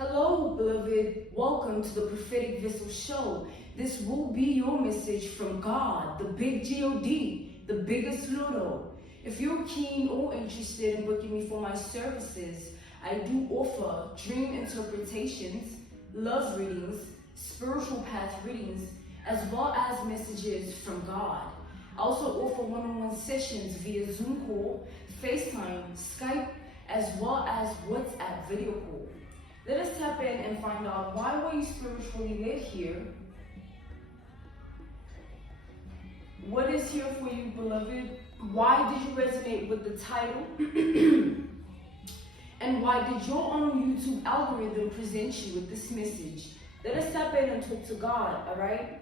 Hello, beloved. Welcome to the Prophetic Vessel Show. This will be your message from God, the big G-O-D, the biggest Ludo. If you're keen or interested in booking me for my services, I do offer dream interpretations, love readings, spiritual path readings, as well as messages from God. I also offer one-on-one sessions via Zoom call, FaceTime, Skype, as well as WhatsApp video call. Let us tap in and find out, why were you spiritually led here? What is here for you, beloved? Why did you resonate with the title? And why did your own YouTube algorithm present you with this message? Let us tap in and talk to God, all right?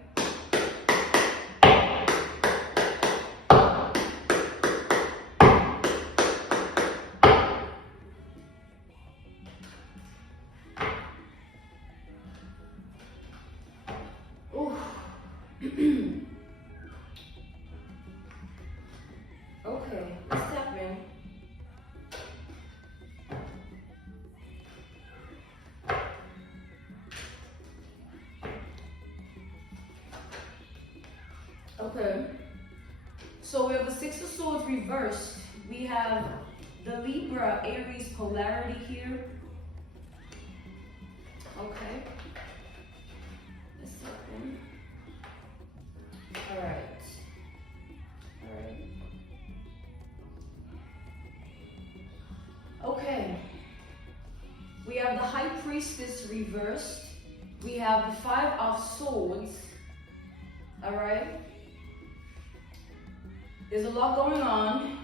Okay, let's tap in. Okay, so we have the Six of Swords reversed. We have the Libra Aries polarity here. Okay, let's tap in. All right. Okay, we have the High Priestess reversed. We have the Five of Swords. All right. There's a lot going on.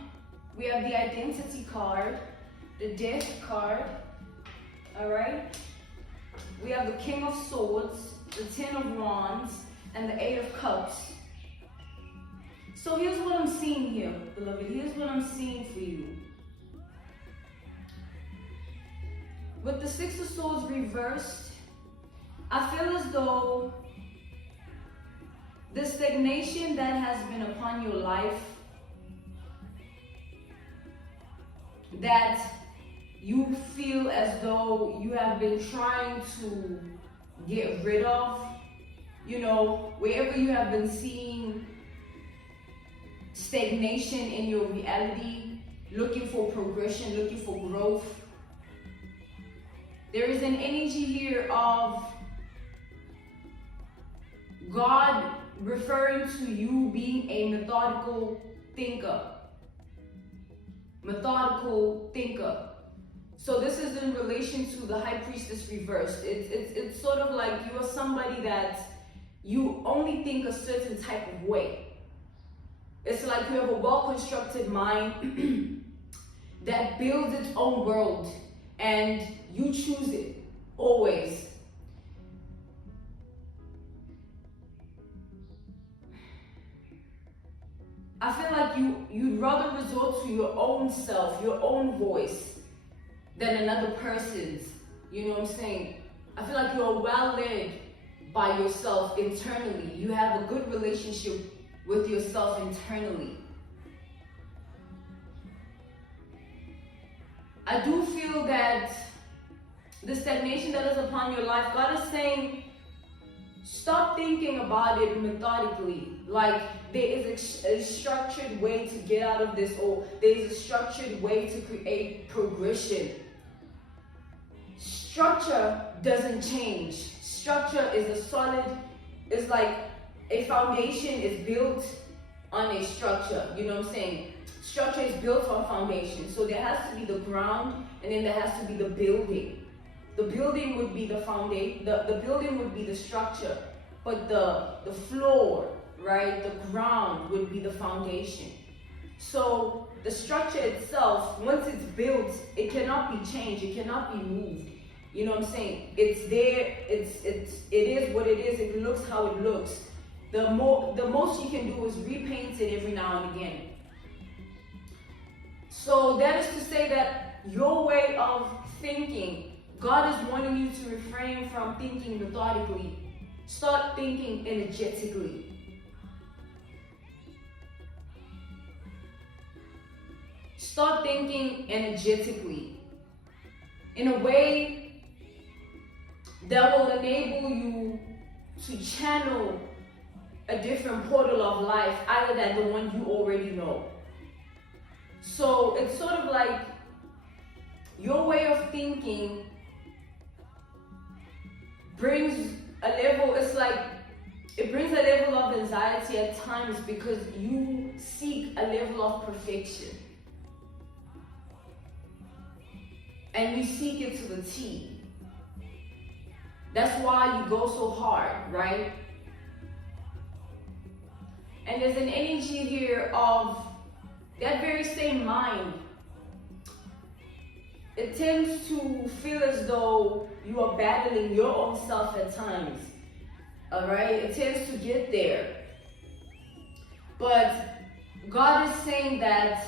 We have the Identity card, the Death card. All right. We have the King of Swords, the Ten of Wands, and the Eight of Cups. So here's what I'm seeing here, beloved. Here's what I'm seeing for you. With the Six of Swords reversed, I feel as though the stagnation that has been upon your life, that you feel as though you have been trying to get rid of, you know, wherever you have been seeing stagnation in your reality, looking for progression, looking for growth. There is an energy here of God referring to you being a methodical thinker. Methodical thinker. So this is in relation to the High Priestess reversed. It's sort of like you are somebody that you only think a certain type of way. It's like you have a well-constructed mind that builds its own world, and you choose it, always. I feel like you'd rather resort to your own self, your own voice, than another person's. You know what I'm saying? I feel like you're well led by yourself internally. You have a good relationship with yourself internally. I do feel that the stagnation that is upon your life, God is saying, stop thinking about it methodically. Like there is a structured way to get out of this, or there is a structured way to create progression. Structure doesn't change. Structure is a solid, it's like a foundation is built on a structure. You know what I'm saying? Structure is built on foundation. So there has to be the ground, and then there has to be the building. The building would be the foundation, the building would be the structure, but the floor, right, the ground would be the foundation. So the structure itself, once it's built, it cannot be changed, it cannot be moved. You know what I'm saying? It's there, it is what it is, it looks how it looks. The most you can do is repaint it every now and again. So that is to say that your way of thinking, God is wanting you to refrain from thinking methodically. Start thinking energetically. Start thinking energetically. In a way that will enable you to channel a different portal of life other than the one you already know. So it's sort of like your way of thinking brings a level, it's like it brings a level of anxiety at times because you seek a level of perfection. And you seek it to the T. That's why you go so hard, right? And there's an energy here of that very same mind. It tends to feel as though you are battling your own self at times. All right? It tends to get there. But God is saying that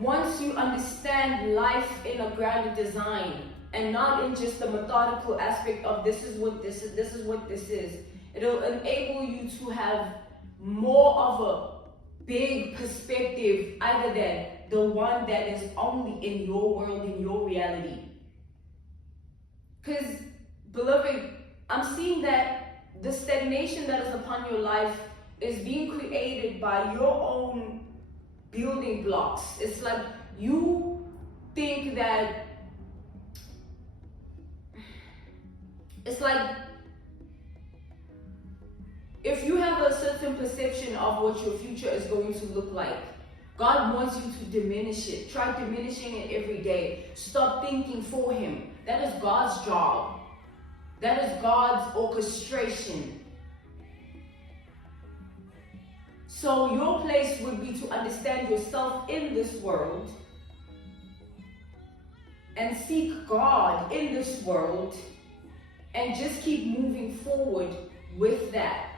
once you understand life in a grander design and not in just the methodical aspect of this is what this is, this is what this is, it'll enable you to have more of a big perspective other than the one that is only in your world, in your reality. Because, beloved, I'm seeing that the stagnation that is upon your life is being created by your own building blocks. It's like you think that, it's like if you have a certain perception of what your future is going to look like, God wants you to diminish it. Try diminishing it every day. Stop thinking for Him. That is God's job. That is God's orchestration. So your place would be to understand yourself in this world and seek God in this world and just keep moving forward with that.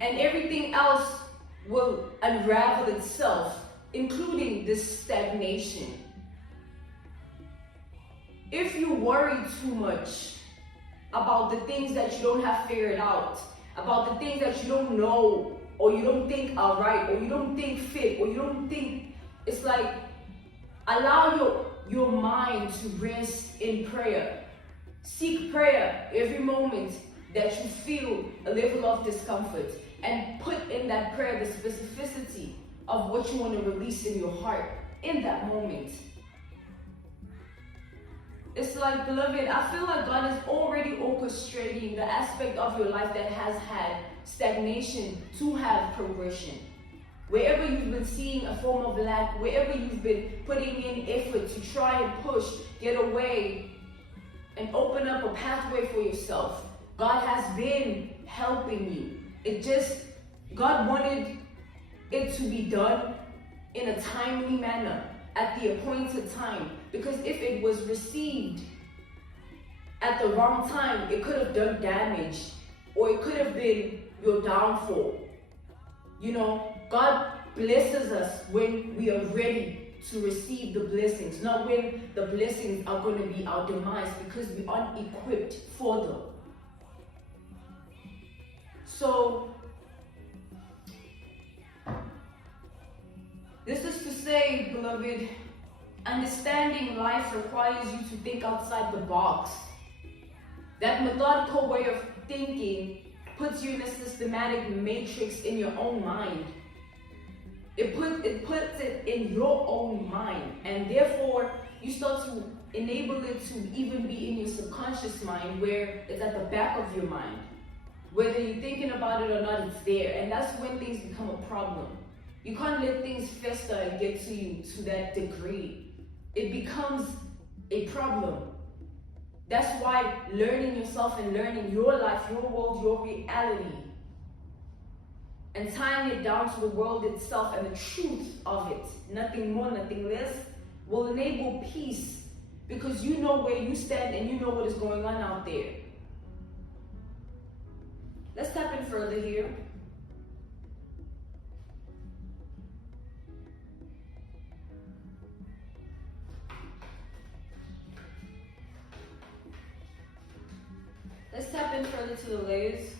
And everything else will unravel itself, including this stagnation. If you worry too much about the things that you don't have figured out, about the things that you don't know, or you don't think are right, or you don't think fit, or you don't think, it's like, allow your mind to rest in prayer. Seek prayer every moment that you feel a level of discomfort, and put in that prayer the specificity of what you want to release in your heart in that moment. It's like, beloved, I feel like God is already orchestrating the aspect of your life that has had stagnation to have progression. Wherever you've been seeing a form of lack, wherever you've been putting in effort to try and push, get away, and open up a pathway for yourself, God has been helping you. God wanted it to be done in a timely manner at the appointed time. Because if it was received at the wrong time, it could have done damage, or it could have been your downfall. You know, God blesses us when we are ready to receive the blessings, not when the blessings are going to be our demise because we aren't equipped for them. So, this is to say, beloved, understanding life requires you to think outside the box. That methodical way of thinking puts you in a systematic matrix in your own mind. It puts it in your own mind, and therefore you start to enable it to even be in your subconscious mind, where it's at the back of your mind. Whether you're thinking about it or not, it's there. And that's when things become a problem. You can't let things fester and get to you to that degree. It becomes a problem. That's why learning yourself and learning your life, your world, your reality, and tying it down to the world itself and the truth of it, nothing more, nothing less, will enable peace, because you know where you stand and you know what is going on out there. Let's tap in further here. Let's tap in further to the layers.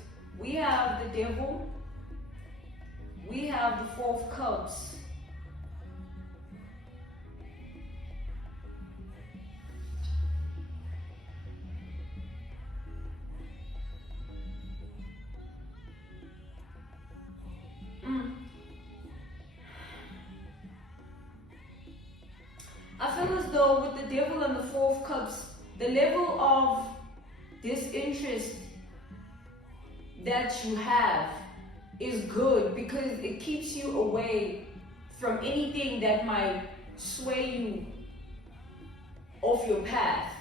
We have the devil. We have the Four of Cups. I feel as though with the devil and the Four of Cups, the level of disinterest that you have is good because it keeps you away from anything that might sway you off your path.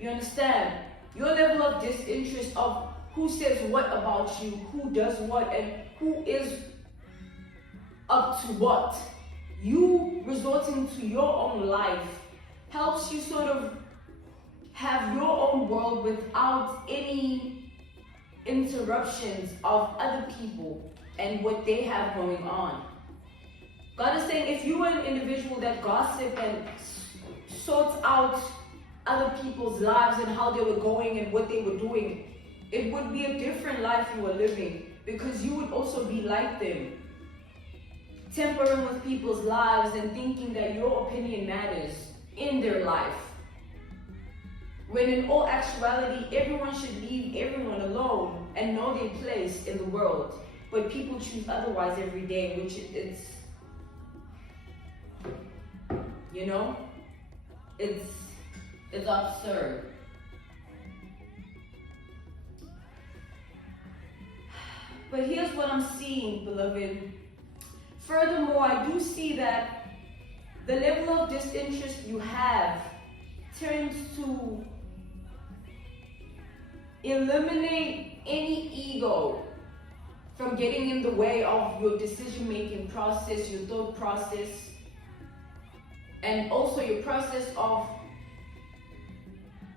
You understand? Your level of disinterest of who says what about you, who does what, and who is up to what. You resorting to your own life helps you sort of have your own world without any interruptions of other people and what they have going on. God is saying if you are an individual that gossip and sorts out other people's lives and how they were going and what they were doing, it would be a different life you are living because you would also be like them. Tampering with people's lives and thinking that your opinion matters in their life. When in all actuality, everyone should leave everyone alone and know their place in the world. But people choose otherwise every day, which it's, you know, it's absurd. But here's what I'm seeing, beloved. Furthermore, I do see that the level of disinterest you have turns to eliminate any ego from getting in the way of your decision-making process, your thought process, and also your process of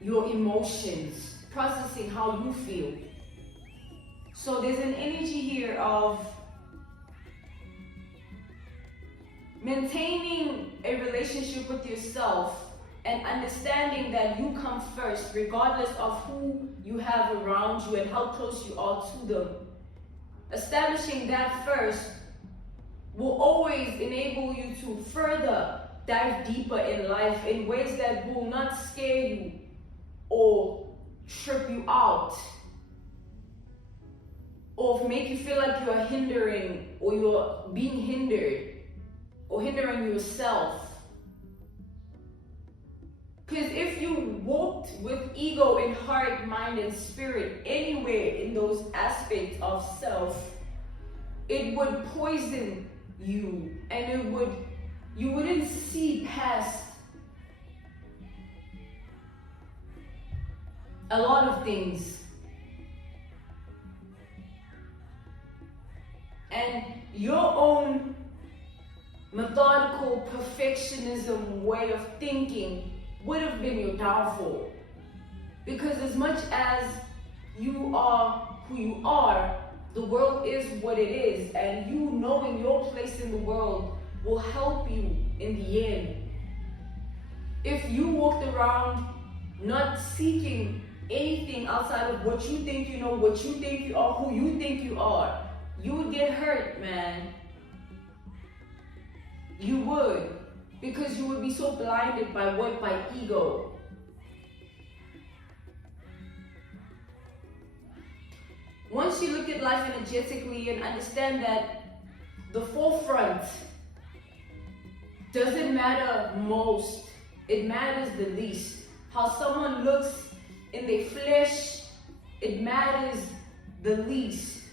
your emotions, processing how you feel. So there's an energy here of maintaining a relationship with yourself and understanding that you come first, regardless of who you have around you and how close you are to them. Establishing that first will always enable you to further dive deeper in life in ways that will not scare you or trip you out or make you feel like you are hindering or you're being hindered or hindering yourself. Because if you walked with ego in heart, mind, and spirit anywhere in those aspects of self, it would poison you and you wouldn't see past a lot of things. And your own methodical perfectionism way of thinking would have been your downfall. Because as much as you are who you are, the world is what it is, and you knowing your place in the world will help you in the end. If you walked around not seeking anything outside of what you think you know, what you think you are, who you think you are, you would get hurt, man. You would. Because you would be so blinded by what? By ego. Once you look at life energetically and understand that the forefront doesn't matter most, it matters the least. How someone looks in their flesh, it matters the least.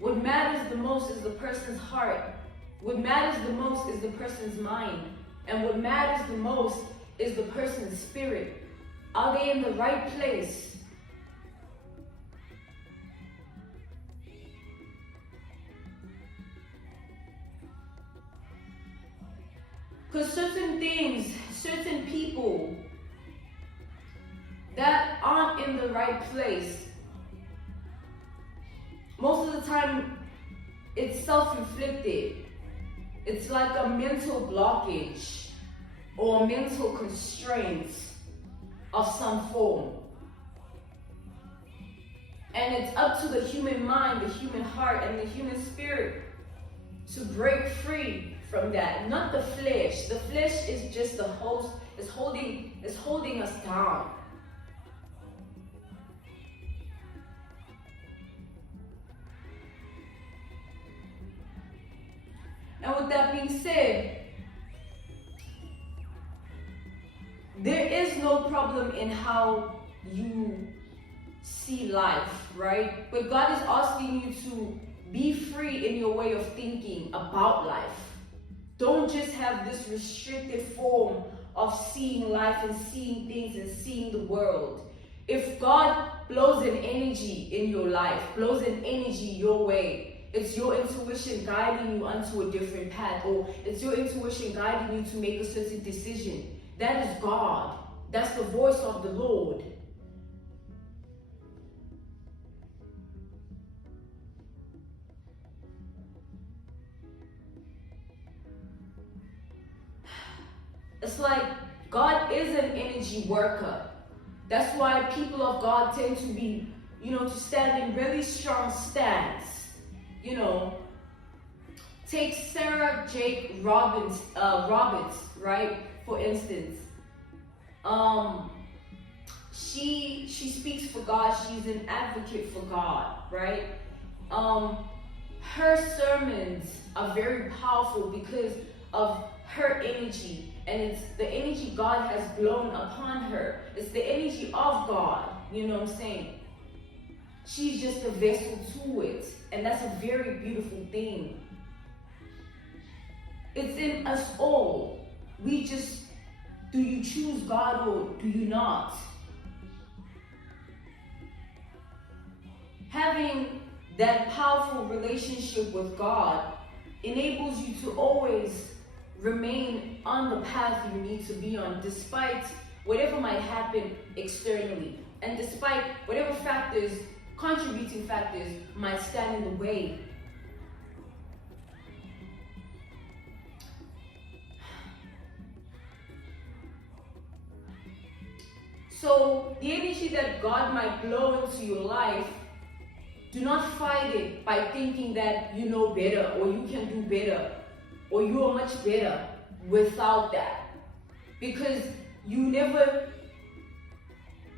What matters the most is the person's heart. What matters the most is the person's mind. And what matters the most is the person's spirit. Are they in the right place? Because certain things, certain people that aren't in the right place, most of the time it's self-inflicted. It's like a mental blockage or mental constraints of some form. And it's up to the human mind, the human heart, and the human spirit to break free from that. Not the flesh. The flesh is just the host, is holding us down. And with that being said, there is no problem in how you see life, right? But God is asking you to be free in your way of thinking about life. Don't just have this restricted form of seeing life and seeing things and seeing the world. If God blows an energy in your life, blows an energy your way, it's your intuition guiding you onto a different path, or it's your intuition guiding you to make a certain decision. That is God. That's the voice of the Lord. It's like God is an energy worker. That's why people of God tend to be, to stand in really strong stance. Take Sarah Jake Roberts, right? For instance, she speaks for God. She's an advocate for God, right? Her sermons are very powerful because of her energy, and it's the energy God has blown upon her. It's the energy of God, you know what I'm saying? She's just a vessel to it, and that's a very beautiful thing. It's in us all. Do you choose God or do you not? Having that powerful relationship with God enables you to always remain on the path you need to be on, despite whatever might happen externally, and despite whatever contributing factors might stand in the way. So the energy that God might blow into your life, do not fight it by thinking that you know better, or you can do better, or you are much better without that. Because you never,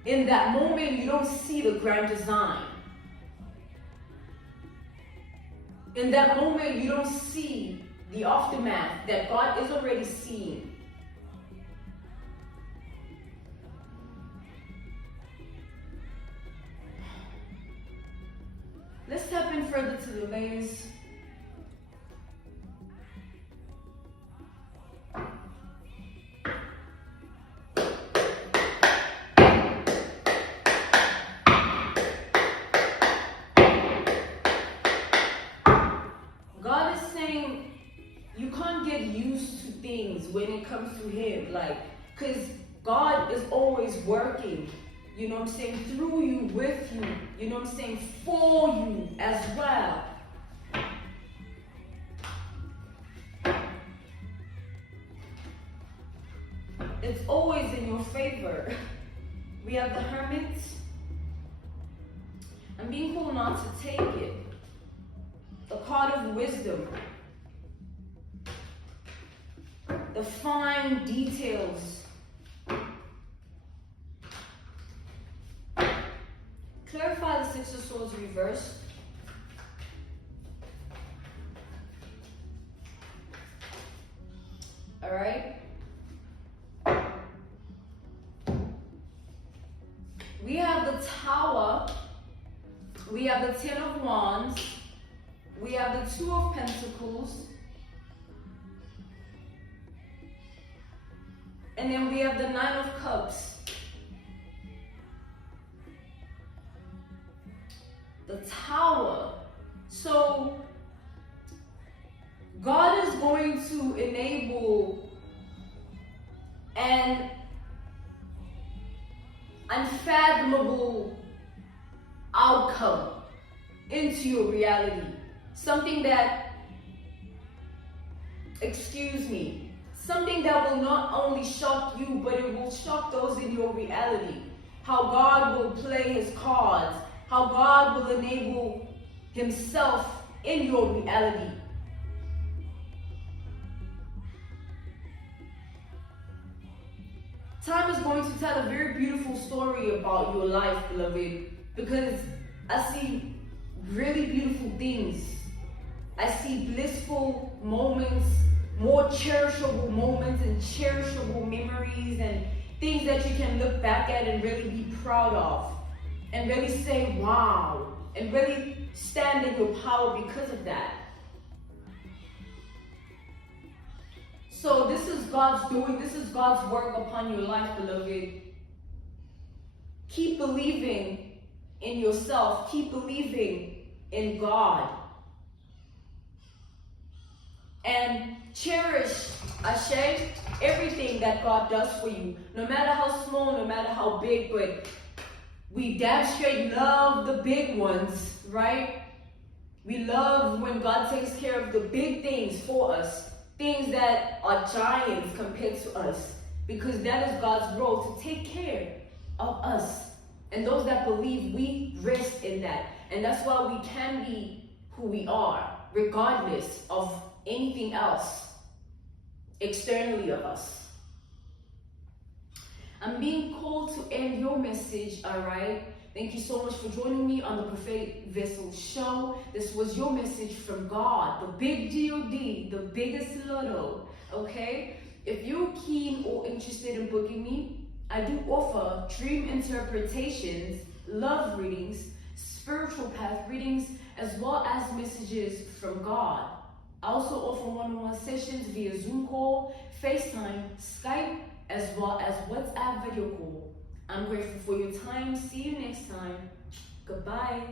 in that moment, you don't see the grand design. In that moment, you don't see the aftermath that God is already seeing. Let's step in further to the layers. God is saying you can't get used to things when it comes to Him, because God is always working. You know what I'm saying? Through you, with you. You know what I'm saying? For you as well. It's always in your favor. We have the Hermit. I'm being told not to take it. The card of wisdom. The fine details. Clarify the Six of Swords reversed. Alright. We have the Tower. We have the Ten of Wands. We have the Two of Pentacles. And then we have the Nine of Cups. The Tower. So God is going to enable an unfathomable outcome into your reality. Something that, something that will not only shock you, but it will shock those in your reality. How God will play His cards. How God will enable Himself in your reality. Time is going to tell a very beautiful story about your life, beloved, because I see really beautiful things. I see blissful moments, more cherishable moments and cherishable memories and things that you can look back at and really be proud of and really say, wow, and really stand in your power because of that. So this is God's doing, this is God's work upon your life, beloved. Keep believing in yourself. Keep believing in God. And cherish, Ashe, everything that God does for you. No matter how small, no matter how big, but we damn straight love the big ones, right? We love when God takes care of the big things for us. Things that are giants compared to us. Because that is God's role, to take care of us. And those that believe, we rest in that. And that's why we can be who we are, regardless of anything else externally of us. I'm being called to end your message, all right? Thank you so much for joining me on the Prophetic Vessel Show. This was your message from God, the big G-O-D, the biggest little, okay? If you're keen or interested in booking me, I do offer dream interpretations, love readings, spiritual path readings, as well as messages from God. I also offer one-on-one sessions via Zoom call, FaceTime, Skype, as well as WhatsApp video call. I'm grateful for your time. See you next time. Goodbye.